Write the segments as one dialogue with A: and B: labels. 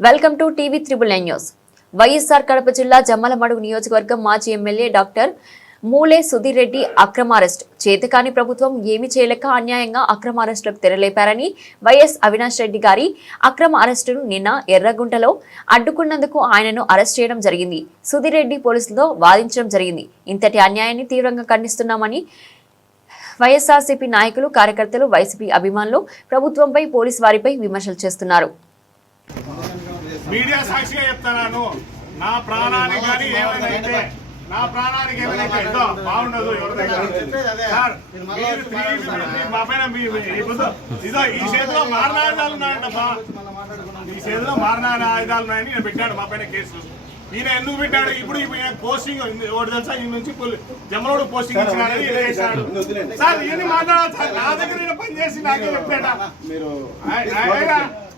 A: Welcome to TV triple nine news. YSR Kadapa జిల్లా జమ్మలమడుగు నియోజకవర్గం మాజీ ఎమ్మెల్యే డాక్టర్ మూలే సుధీర్ రెడ్డి అక్రమ అరెస్ట్ చేతకాని ప్రభుత్వం ఏమి చేయలేక అన్యాయంగా అక్రమ అరెస్టులకు తెరలేపారని వైఎస్ అవినాష్ రెడ్డి గారి అక్రమ అరెస్టును నిన్న ఎర్రగుంటలో అడ్డుకున్నందుకు ఆయనను అరెస్ట్ చేయడం జరిగింది. సుధీర్ రెడ్డి పోలీసులతో వాదించడం జరిగింది. ఇంతటి అన్యాయాన్ని తీవ్రంగా ఖండిస్తున్నామని వైఎస్ఆర్సీపీ నాయకులు కార్యకర్తలు వైసీపీ అభిమానులు ప్రభుత్వంపై పోలీసు వారిపై విమర్శలు చేస్తున్నారు.
B: మీడియా సాక్షిగా చెప్తున్నాను. నా ప్రాణానికి కానీ ఏమైనా అయితే నా ప్రాణానికి ఏమైనా అయితే బాగుండదు ఎవరి సార్ మీరు మీ- పైన ఇదో ఈ చేతిలో మారణ ఆయుధాలు ఉన్నాయంటమ్మా. ఈ చేతిలో మారణ ఆయుధాలు ఉన్నాయని నేను పెట్టాడు మా పైన కేసు. ఈయన ఎందుకు పెట్టాడు? ఇప్పుడు పోస్టింగ్ ఒకటి తెలుసా? ఈ నుంచి జమ్మలోడు పోస్టింగ్ చేశాడు. సార్ ఈయన మాట్లాడాలి సార్ నా దగ్గర ఈయన పని చేసి నాకే చెప్పాడా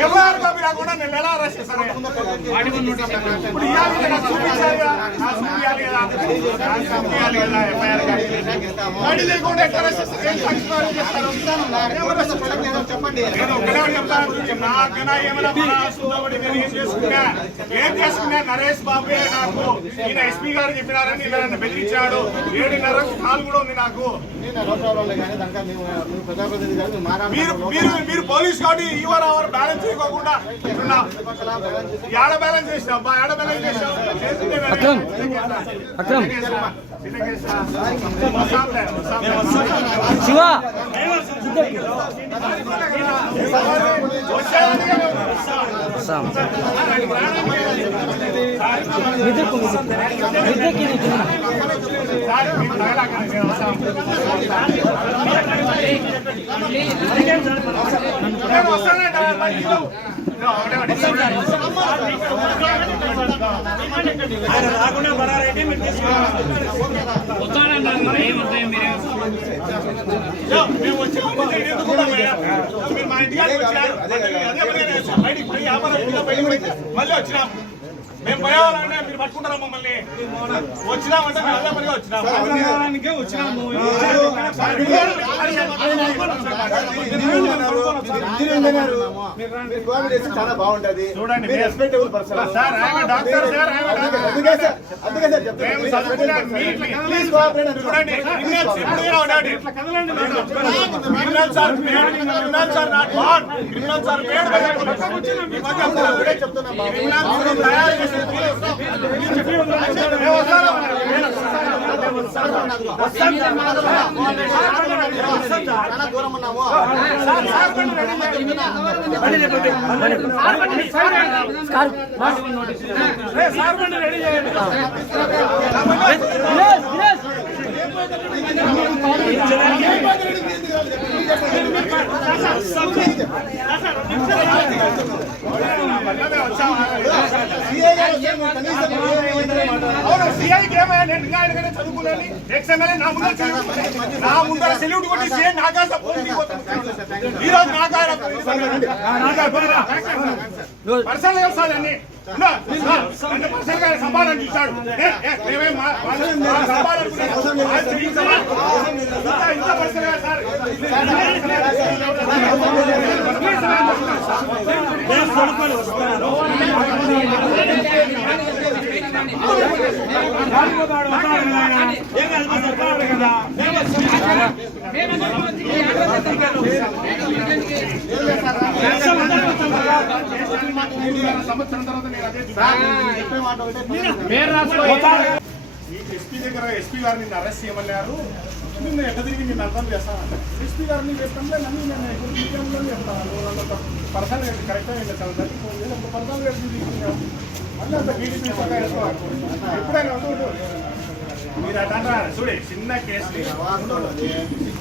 B: ఏం రాకుండా నేను ఎలా ఇప్పుడు కదా, చూపించాలి కదా. ఆ, చూపించాలి కదా. ఆ, చూపించాలి కదా, వాడి లేకుండా ఎట్లా arrest ఏం సాక్షి చేస్తారు?
C: చెప్పండి
B: నేను ఒకటే చెప్తాను ఏమైనా మన నేను ఏం చేసుకున్నా ఏం చేసుకున్నా నరేష్ బాబు నాకు ఈయన ఎస్పీ గారు చెప్పిన ఈయన నన్ను బెదిరించాడు. ఏడున్నర కాలు కూడా ఉంది నాకు. మీరు మీరు మీరు పోలీస్ కాబట్టి ఈవర్ అవర్ బ్యాలెన్స్ చేయకోకుండా ఏడ బ్యాలెన్స్ చేసిన అబ్బా ఏడ బ్యాలెన్స్ చేసావు
D: అక్రమ్. అక్రమ్. శివ. సామ్ నిద్రకి.
B: మేము రాకుండా ఎందుకు మీరు మా బయటికి మళ్ళీ వచ్చినాం మేము పోయేవాళ్ళంటే మీరు పట్టుకుంటారా మమ్మల్ని? వచ్చినామంటే మేము అదే. పనిగా వచ్చినాం
C: ఇంజనీర్ చాలా బాగుంటది
B: చూడండి,
C: రెస్పెక్టబుల్ పర్సన్ చెప్తున్నా బాబు.
B: క్రిమినల్స్ తయారు చేసే మేము వస్తారా?
C: చాలా దూరం ఉన్నాము సిఐ గారు
B: అవును చదువుకున్నాను నా సెల్యూట్ కొట్టి సిఐ నాకాస ఈ రోజు నాకార పర్సనల్ పర్సనల్గా సంపాదన ఏ, ఏ, మేమేం మా- మా- మా సంపాదన అనుకున్నాం. ఆ స్త్రీ సమానం. ఇంత- ఇంత పర్సనల్గా సార్ సంవత్సరం తర్వాత నేను అదే.
C: చెప్పే మాట ఒకటే
B: ఈ ఎస్పీ దగ్గర ఎస్పీ గారిని నిన్ను అరెస్ట్ చేయమన్నారు. నిన్ను ఎట్ట తిరిగి నేను అర్థం చేస్తాను. ఎస్పీ గారిని చేస్తాంలే నన్ను నేను ఇప్పుడు విషయంలో చెప్తాను పర్సనల్ రేట్ కరెక్ట్గా నేను చాలా తగ్గిపోయింది ఒక పర్సనల్ రేట్ తీసుకున్నాను మళ్ళీ అంత వేసుకోవాలి ఎప్పుడైనా. మీరు అట్లా చూడే చిన్న కేసు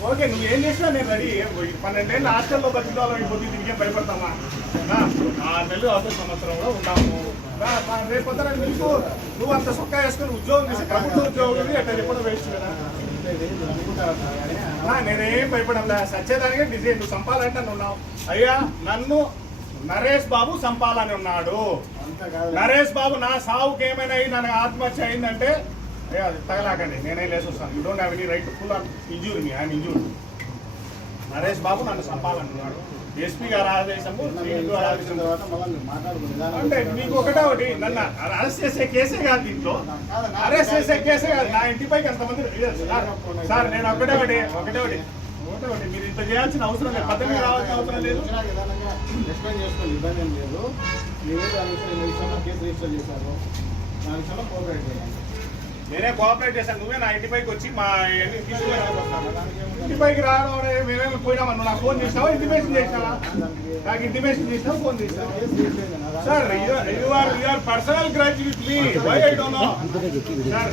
B: ఓకే నువ్వు ఏం చేసినా నేను రెడీ పన్నెండేళ్ళు హాస్టల్లో బతికాలో పొద్దు తిరిగే భయపడతామా? నా, ఆరు నెలలు అవసరం సంవత్సరంలో ఉన్నాము రేపు పొద్దున నీకు నువ్వు అంత సొక్కా వేసుకొని ఉద్యోగం చేసి ప్రభుత్వ ఉద్యోగం ఎట్లా చెప్పడం వేస్ట్ కదా. నేనేం భయపడంలే సచ్చేదానికే డిజైన్ నువ్వు నువ్వు ఉన్నావు. అయ్యా నన్ను నరేష్ బాబు చంపాలని ఉన్నాడు నరేష్ బాబు నా సావుకి ఏమైనా నాకు ఆత్మహత్య అయిందంటే అది తగలాకండి. నేనే లేసి వస్తాను you don't have any right full injury మీ ఆయన ఇంజూరీ నరేష్ బాబు నన్ను చంపాలనున్నాడు ఎస్పీ గారు ఆదేశము
C: ఆదేశం తర్వాత
B: అంటే నీకు ఒకటే ఒకటి నన్ను అరెస్ట్ చేసే కేసే కాదు దీంట్లో. అరెస్ట్ చేసే కేసే కాదు. నా ఇంటిపైకి ఎంతమంది సార్, సార్ నేను ఒకటే ఒకటి ఒకటే ఒకటి ఒకటే ఒకటి. మీరు ఇంత చేయాల్సిన అవసరం లేదు. పద్ధతిగా రావాల్సిన అవసరం లేదు.
C: ఎక్స్ప్లెయిన్ చేసుకోండి. ఇబ్బంది ఏం లేదు. మీరు కేసు రిజిస్టర్ చేశారు. దాని విషయంలో కోఆపరేట్ చేయాలి.
B: నేనే కోఆపరేట్ చేశాను. నువ్వే నా ఇంటి పైకి వచ్చి మా ఇంటి పైకి రావడం అనేది మేమేమి పోయినామా? నువ్వు నాకు ఫోన్ చేసినావా? ఇంటిమేషన్ చేసినావా? నాకు ఇంటిమేషన్ చేసినా ఫోన్ చేసినావా? Sir you are you are personal grudge with me why I don't know sir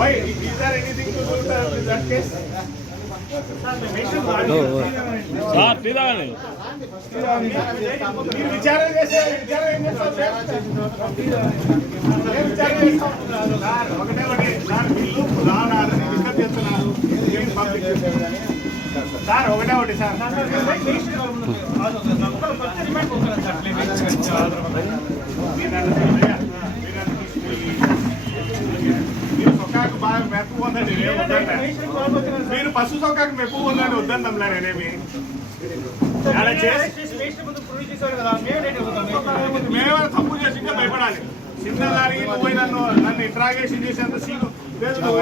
B: why is there anything to do with that case sir? ఒకటే ఒకటి సార్ రానాలని డిస్కస్ చేస్తున్నారు ఏం పబ్లిక్ సార్ ఒకటే ఒకటి సార్ మీరు నన్ను అయ్యా, మీరు నన్ను తీసుకుపోయి మీరు సొక్కాకు బాగా మెప్పు పొందండి మీరు పశు సొక్కాకు మెప్పు పొందండి వద్దందంలే నేనేమి. అలా చేసి మేమే తప్పు చేసి ఇంకా భయపడాలి. చిన్నదానికి నువ్వు నన్ను నన్ను ఇంట్రాగేషన్ చేసేంత సీను లేదు నువ్వు